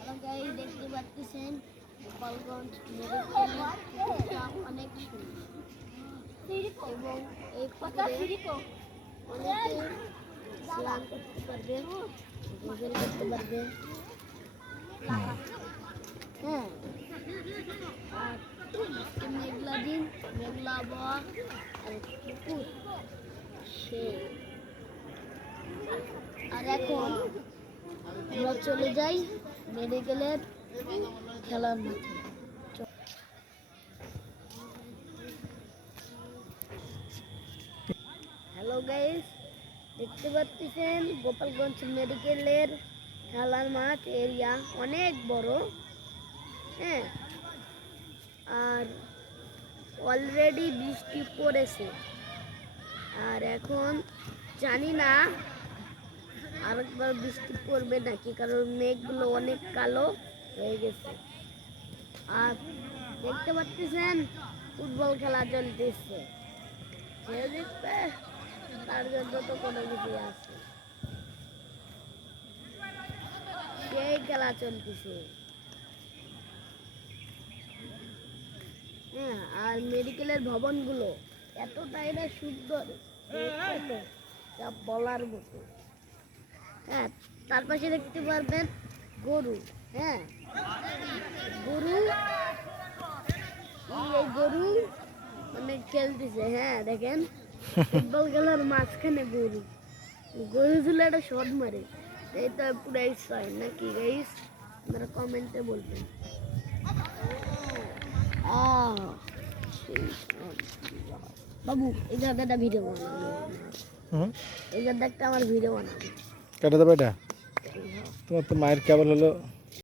Hello guys, দেখতে পাচ্ছেন গোপালগঞ্জ মেডিকেলটা অনেক সুন্দর এবং এই পুকুরে অনেকে স্নান করতে পারবে, গোসল করতে পারবে। হ্যাঁ, আর মেঘলা দিন, মেঘলা আবহাওয়া আর পুকুর সে। আর এখন আমরা চলে যাই মেডিকেলের খেলার মাঠে। হ্যালো গাইস, দেখতে পাচ্ছেন গোপালগঞ্জ মেডিকেলের খেলার মাঠ এরিয়া অনেক বড়। হ্যাঁ, আর অলরেডি বৃষ্টি পড়েছে, আর এখন জানি না আরেকবার বৃষ্টি পড়বে নাকি, কারণ মেঘগুলো অনেক কালো হয়ে গেছে। আর দেখতে পাচ্ছেন ফুটবল খেলা চলতেছে, যে দেখবে তার জন্য তো কোনো কিছু আছে, সেই খেলা চলতেছে। হ্যাঁ, আর মেডিকেলের ভবনগুলো এতটাই না সুন্দর, যা বলার মতো। হ্যাঁ, তার পাশে দেখতে পারবেন গরু। হ্যাঁ, গরু, এই গরু মানে খেলতেছে। হ্যাঁ দেখেন, ফুটবল খেলার মাঝখানে গরু, গরু ছিল একটা শট মারে। এটা পুরো ইচ্ছাই নাকি গাইস, আপনারা কমেন্টে বলবেন। বাবু এই জায়গাটা ভিডিও বানাবো, এই জায়গাটা আমার ভিডিও বানাবো। কেটে দেবে এটা? তোমার তো মায়ের কেবল হলো।